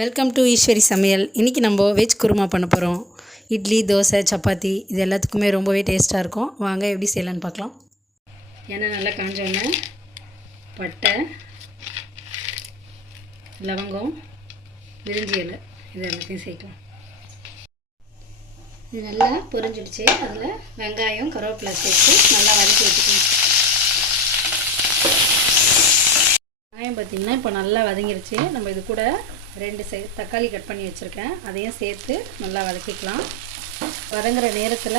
Welcome to Eswari சமையல். இன்றைக்கி நம்ம வெஜ் குருமா பண்ண போகிறோம். இட்லி, தோசை, சப்பாத்தி இது எல்லாத்துக்குமே ரொம்பவே டேஸ்ட்டாக இருக்கும். வாங்க எப்படி செய்யலான்னு பார்க்கலாம். எண்ணெய் நல்லா காஞ்சோன்னே பட்டை, லவங்கம், பிரிஞ்சி இலை இது எல்லாத்தையும் சேர்க்கலாம். இது நல்லா பொரிஞ்சிடுச்சு. அதில் வெங்காயம், கருவேப்பிலை சேர்த்து நல்லா வதக்கி வச்சுக்கணும். வெங்காயம் பார்த்திங்கன்னா இப்போ நல்லா வதங்கிருச்சு. நம்ம இது கூட 2 தக்காளி கட் பண்ணி வச்சுருக்கேன், அதையும் சேர்த்து நல்லா வதக்கிக்கலாம். வதங்குற நேரத்தில்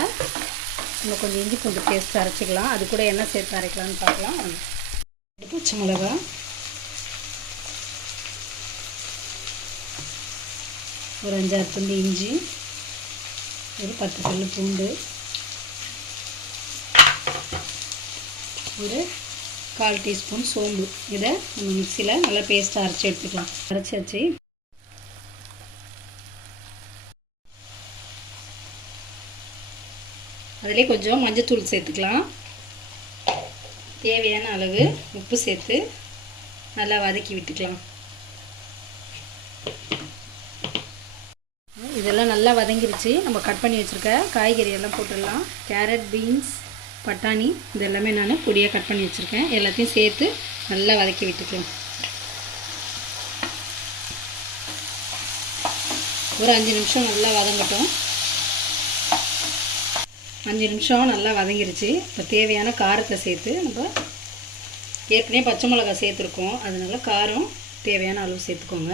நம்ம கொஞ்சம் இஞ்சி பூண்டு பேஸ்ட் அரைச்சிக்கலாம். அது கூட என்ன சேர்த்து அரைக்கலாம்னு பார்க்கலாம். பச்சை மிளகா, ஒரு 5-6 துண்டு இஞ்சி, ஒரு 10 பல்லு பூண்டு, ஒரு 1/4 டீஸ்பூன் சோம்பு. இதை நம்ம மிக்சியில் நல்லா பேஸ்ட்டாக அரைச்சி எடுத்துக்கலாம். அரைச்சி வச்சு அதிலே கொஞ்சம் மஞ்சத்தூள் சேர்த்துக்கலாம். தேவையான அளவு உப்பு சேர்த்து நல்லா வதக்கி விட்டுக்கலாம். இதெல்லாம் நல்லா வதங்கிருச்சு. நம்ம கட் பண்ணி வச்சுருக்க காய்கறி எல்லாம் போட்டுடலாம். கேரட், பீன்ஸ், பட்டாணி இது எல்லாமே நான் பொடியாக கட் பண்ணி வச்சுருக்கேன். எல்லாத்தையும் சேர்த்து நல்லா வதக்கி விட்டுக்கலாம். ஒரு 5 நிமிஷம் நல்லா வதங்கட்டும். 5 நிமிஷம் நல்லா வதங்கிருச்சு. இப்போ தேவையான காரத்தை சேர்த்து நம்ம ஏற்கனவே பச்சை மிளகா சேர்த்துருக்கோம், அதனால காரம் தேவையான அளவு சேர்த்துக்கோங்க.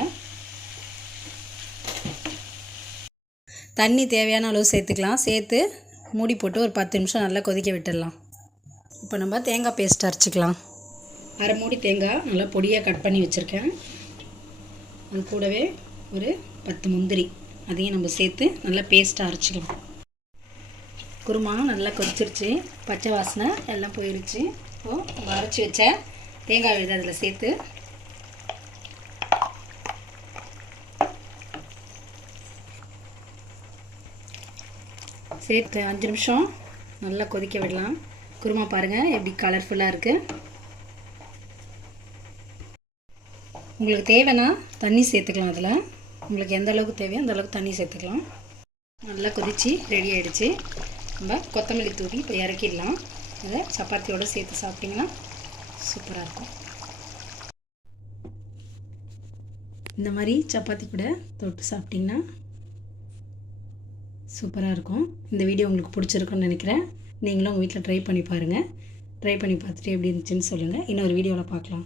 தண்ணி தேவையான அளவு சேர்த்துக்கலாம். சேர்த்து மூடி போட்டு ஒரு 10 நிமிஷம் நல்லா கொதிக்க விட்டுடலாம். இப்போ நம்ம தேங்காய் பேஸ்ட் அரைச்சிக்கலாம். அரை மூடி தேங்காய் நல்லா பொடியாக கட் பண்ணி வச்சுருக்கேன். அது கூடவே ஒரு 10 முந்திரி அதையும் நம்ம சேர்த்து நல்லா பேஸ்ட்டாக அரைச்சிக்கலாம். குருமா நல்லா கொதிச்சிருச்சு. பச்சை வாசனை எல்லாம் போயிடுச்சு. இப்போது அரைச்சி வச்ச தேங்காய் விழுது அதில் சேர்த்து சேர்த்து 5 நிமிஷம் நல்லா கொதிக்க விடலாம். குருமா பாருங்கள் எப்படி கலர்ஃபுல்லாக இருக்குது. உங்களுக்கு தேவைன்னா தண்ணி சேர்த்துக்கலாம். அதில் உங்களுக்கு எந்த அளவுக்கு தேவையோ அந்த அளவுக்கு தண்ணி சேர்த்துக்கலாம். நல்லா கொதித்து ரெடி ஆகிடுச்சு. நம்ம கொத்தமல்லி தூவி இப்போ இறக்கிடலாம். அதை சப்பாத்தியோடு சேர்த்து சாப்பிட்டிங்கன்னா சூப்பராக இருக்கும். இந்த மாதிரி சப்பாத்தி கூட தொட்டு சாப்பிட்டிங்கன்னா சூப்பராக இருக்கும். இந்த வீடியோ உங்களுக்கு பிடிச்சிருக்குன்னு நினைக்கிறேன். நீங்களும் உங்கள் வீட்டில் ட்ரை பண்ணி பாருங்கள். ட்ரை பண்ணி பார்த்துட்டு எப்படி இருந்துச்சுன்னு சொல்லுங்கள். இன்னொரு வீடியோவில் பார்க்கலாம்.